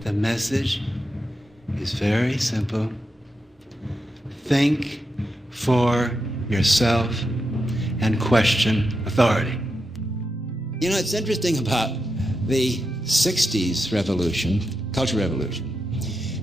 The message is very simple. Think for yourself and question authority. You know, it's interesting about the 60s revolution, Cultural Revolution,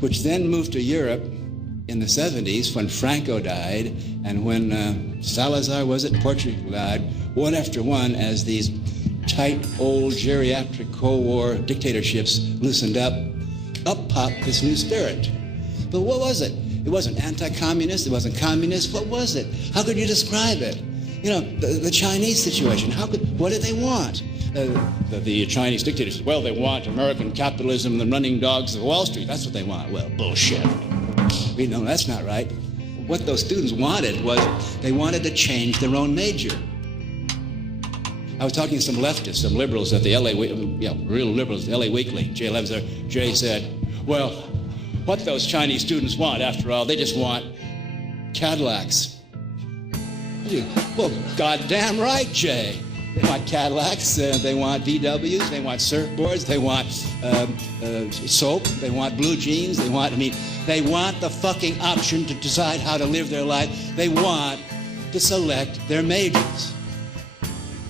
which then moved to Europe in the 70s when Franco died and when Salazar, was it, Portugal died, one after one as these tight old geriatric Cold-War dictatorships loosened up popped this new spirit. But what was it? It wasn't anti-communist, it wasn't communist. What was it? How could you describe it? You know, the Chinese situation, what did they want? The Chinese dictators, well, they want American capitalism and the running dogs of Wall Street. That's what they want. Well, bullshit. We know that's not right. What those students wanted was they wanted to change their own major. I was talking to some leftists, some liberals at the real liberals, LA Weekly. Jay Lev's there. Jay said, well, what those Chinese students want, after all, they just want Cadillacs. Well, goddamn right, Jay. They want Cadillacs, they want VWs, they want surfboards, they want soap, they want blue jeans, they want the fucking option to decide how to live their life. They want to select their majors.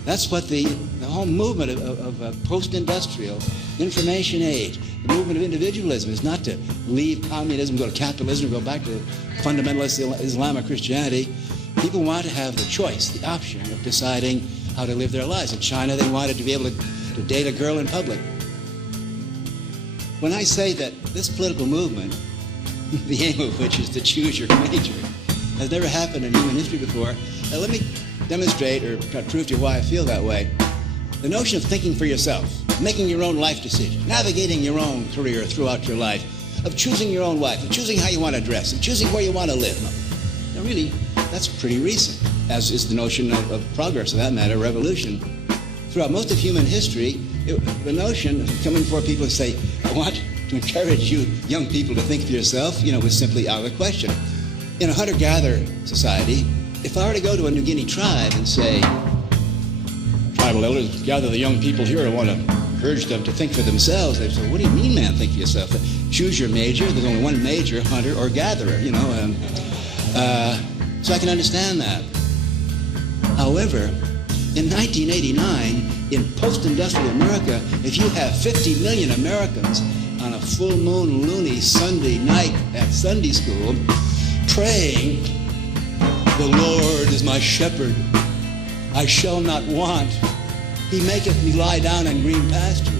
That's what the whole movement of post-industrial information age, the movement of individualism, is not to leave communism, go to capitalism, go back to fundamentalist Islam or Christianity. People want to have the choice, the option of deciding how to live their lives. In China, they wanted to be able to date a girl in public. When I say that this political movement, the aim of which is to choose your major, has never happened in human history before, let me demonstrate or try to prove to you why I feel that way. The notion of thinking for yourself, making your own life decisions, navigating your own career throughout your life, of choosing your own wife, of choosing how you want to dress, of choosing where you want to live. Now really, that's pretty recent, as is the notion of progress, for that matter, revolution. Throughout most of human history, the notion of coming before people and say, I want to encourage you young people to think for yourself, was simply out of the question. In a hunter-gatherer society, if I were to go to a New Guinea tribe and say, tribal elders, gather the young people here, I want to urge them to think for themselves, they'd say, what do you mean, man, think for yourself? Choose your major. There's only one major, hunter or gatherer, so I can understand that. However, in 1989, in post-industrial America, if you have 50 million Americans on a full moon loony Sunday night at Sunday school praying, the Lord is my shepherd, I shall not want, he maketh me lie down in green pasture.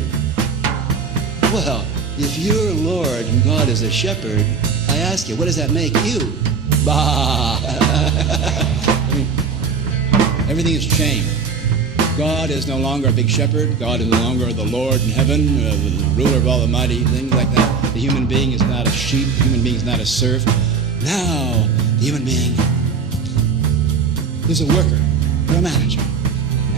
Well, if you're Lord and God is a shepherd, I ask you, what does that make you? Bah! Everything has changed. God is no longer a big shepherd. God is no longer the Lord in heaven, the ruler of all the mighty, things like that. The human being is not a sheep. The human being is not a serf. Now, the human being is a worker or a manager.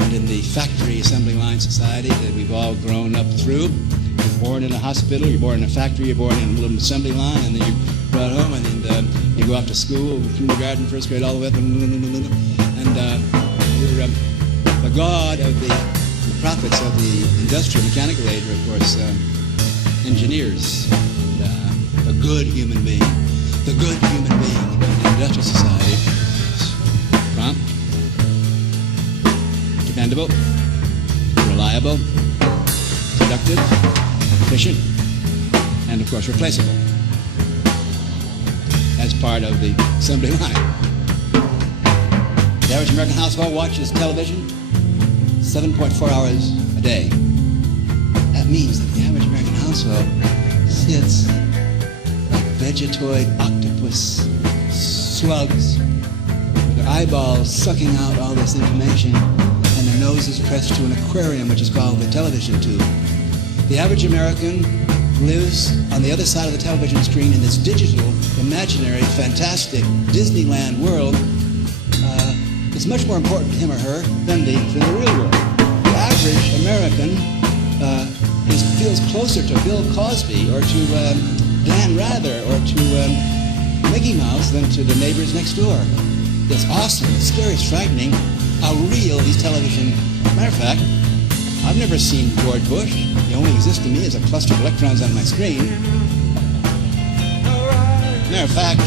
And in the factory assembly line society that we've all grown up through, you're born in a hospital, you're born in a factory, you're born in a little assembly line, and then you're brought home, and then you go off to school, kindergarten, first grade, all the way up, and you're the god of the prophets of the industrial mechanical age are, of course, engineers, and, the good human being. The good human being in the industrial society is prompt, dependable, reliable, productive, efficient, and, of course, replaceable as part of the assembly line. The average American household watches television 7.4 hours a day. That means that the average American household sits like vegetoid octopus slugs with their eyeballs sucking out all this information and their noses pressed to an aquarium which is called the television tube. The average American lives on the other side of the television screen in this digital, imaginary, fantastic Disneyland world. It's much more important to him or her than the real world. The average American feels closer to Bill Cosby or to Dan Rather or to Mickey Mouse than to the neighbors next door. It's awesome, it's scary, it's frightening how real these television. Matter of fact, I've never seen George Bush. He only exists to me as a cluster of electrons on my screen. Matter of fact,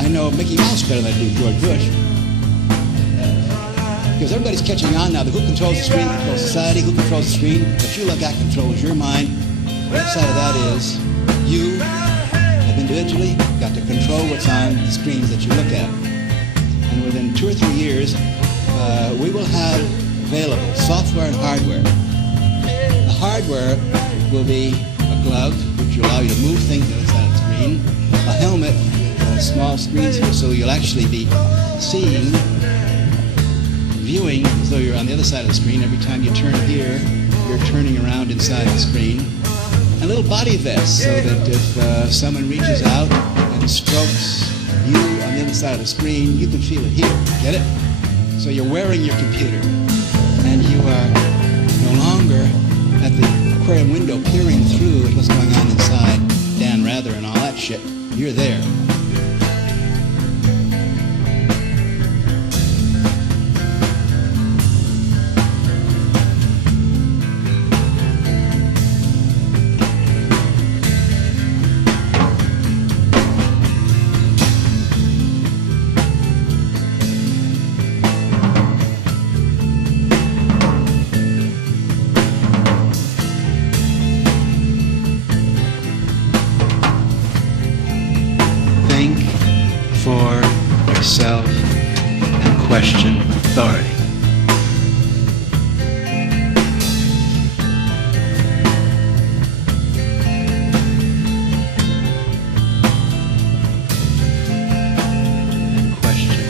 I know Mickey Mouse better than I do George Bush. Because everybody's catching on now that who controls the screen controls society, who controls the screen that you look at controls your mind. The other side of that is you have individually got to control what's on the screens that you look at. And within 2 or 3 years, we will have available software and hardware. The hardware will be a glove, which will allow you to move things on the side of the screen, a helmet, small screens here, so you'll actually be seeing, viewing as though you're on the other side of the screen. Every time you turn here, you're turning around inside the screen. And little body vests, so that if someone reaches out and strokes you on the other side of the screen, you can feel it here. Get it? So you're wearing your computer, and you are no longer at the aquarium window peering through at what's going on inside Dan Rather and all that shit. You're there. Think for yourself and question authority. And question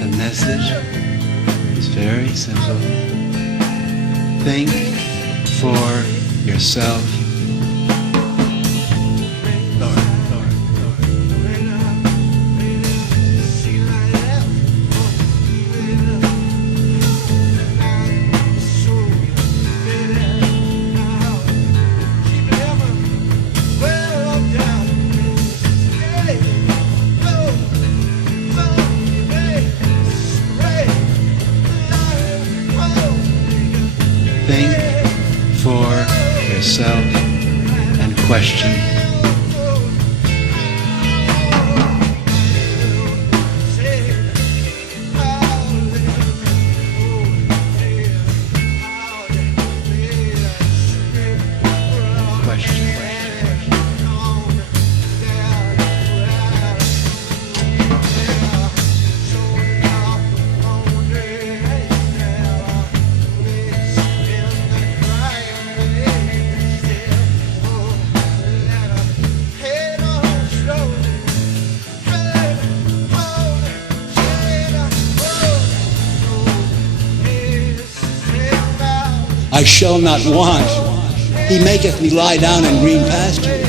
The message is very simple. Think for yourself. Think for yourself and question. I shall not want. He maketh me lie down in green pastures.